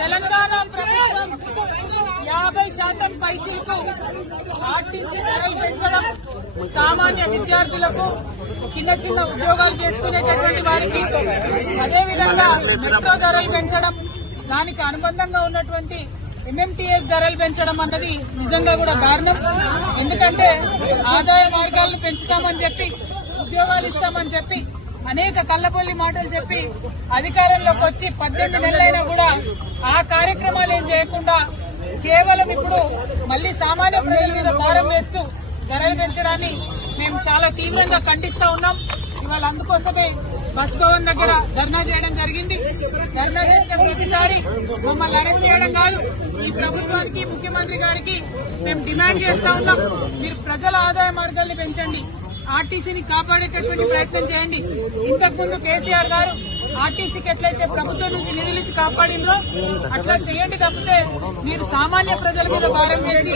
తెలంగాణ ప్రభుత్వం 50% పైసలకు ఆర్టీసీ ధరలు పెంచడం, సామాన్య విద్యార్థులకు చిన్న చిన్న ఉద్యోగాలు చేసుకునేటటువంటి వారికి, అదేవిధంగా మెట్రో ధరలు పెంచడం, దానికి అనుబంధంగా ఉన్నటువంటి ఎంఎంటీఎస్ ధరలు పెంచడం అన్నది నిజంగా కూడా దారుణం. ఎందుకంటే ఆదాయ మార్గాలను పెంచుతామని చెప్పి, ఉద్యోగాలు ఇస్తామని చెప్పి, అనేక కల్లబొల్లి మాటలు చెప్పి అధికారంలోకి వచ్చి 18 నెలలైనా కూడా ఆ కార్యక్రమాలు ఏం చేయకుండా కేవలం ఇప్పుడు మళ్లీ సామాన్య ప్రజల మీద భారం వేస్తూ ధరలు పెంచడాన్ని మేము చాలా తీవ్రంగా ఖండిస్తా ఉన్నాం. ఇవాళ అందుకోసమే బస్ భవన్ దగ్గర ధర్నా చేయడం జరిగింది. ధర్నా చేసిన ప్రతిసారి మమ్మల్ని అరెస్ట్ చేయడం కాదు, ఈ ప్రభుత్వానికి, ముఖ్యమంత్రి గారికి మేము డిమాండ్ చేస్తా ఉన్నాం. మీరు ప్రజల ఆదాయ మార్గాల్ని పెంచండి, ఆర్టీసీని కాపాడేటటువంటి ప్రయత్నం చేయండి. ఇంతకుముందు కేసీఆర్ గారు ఆర్టీసీకి ఎట్లయితే ప్రభుత్వం నుంచి నిధులిచ్చి కాపాడిందో అట్లా చేయండి తప్పితే మీరు సామాన్య ప్రజల మీద భారం వేసి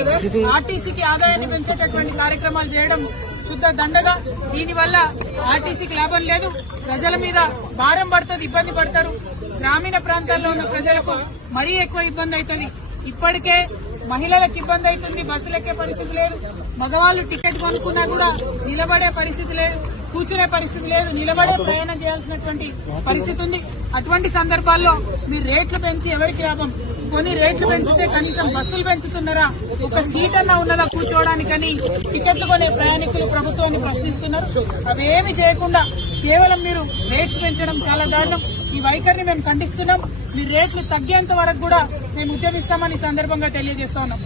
ఆర్టీసీకి ఆదాయాన్ని పెంచేటటువంటి కార్యక్రమాలు చేయడం శుద్ధ దండగా. దీనివల్ల ఆర్టీసీకి లాభం లేదు, ప్రజల మీద భారం పడుతుంది, ఇబ్బంది పడతారు. గ్రామీణ ప్రాంతాల్లో ఉన్న ప్రజలకు మరీ ఎక్కువ ఇబ్బంది అవుతుంది. ఇప్పటికే మహిళలకు ఇబ్బంది అవుతుంది, బస్సులు ఎక్కే పరిస్థితి లేదు. మగవాళ్లు టికెట్ కొనుక్కున్నా కూడా నిలబడే పరిస్థితి లేదు, కూర్చునే పరిస్థితి లేదు, నిలబడే ప్రయాణం చేయాల్సినటువంటి పరిస్థితి ఉంది. అటువంటి సందర్భాల్లో మీరు రేట్లు పెంచి ఎవరికి లాభం? కొన్ని రేట్లు పెంచితే కనీసం బస్సులు పెంచుతున్నారా? ఒక సీట్ అన్నా ఉన్నదా కూర్చోవడానికని టికెట్లు కొనే ప్రయాణికులు ప్రభుత్వాన్ని ప్రశ్నిస్తున్నారు. అవేమి చేయకుండా కేవలం మీరు రేట్స్ పెంచడం చాలా దారుణం. ఈ వైఖరిని మేము ఖండిస్తున్నాం. మీరు రేట్లు తగ్గేంత వరకు కూడా మేము ఉద్యమిస్తామని సందర్భంగా తెలియజేస్తా ఉన్నాం.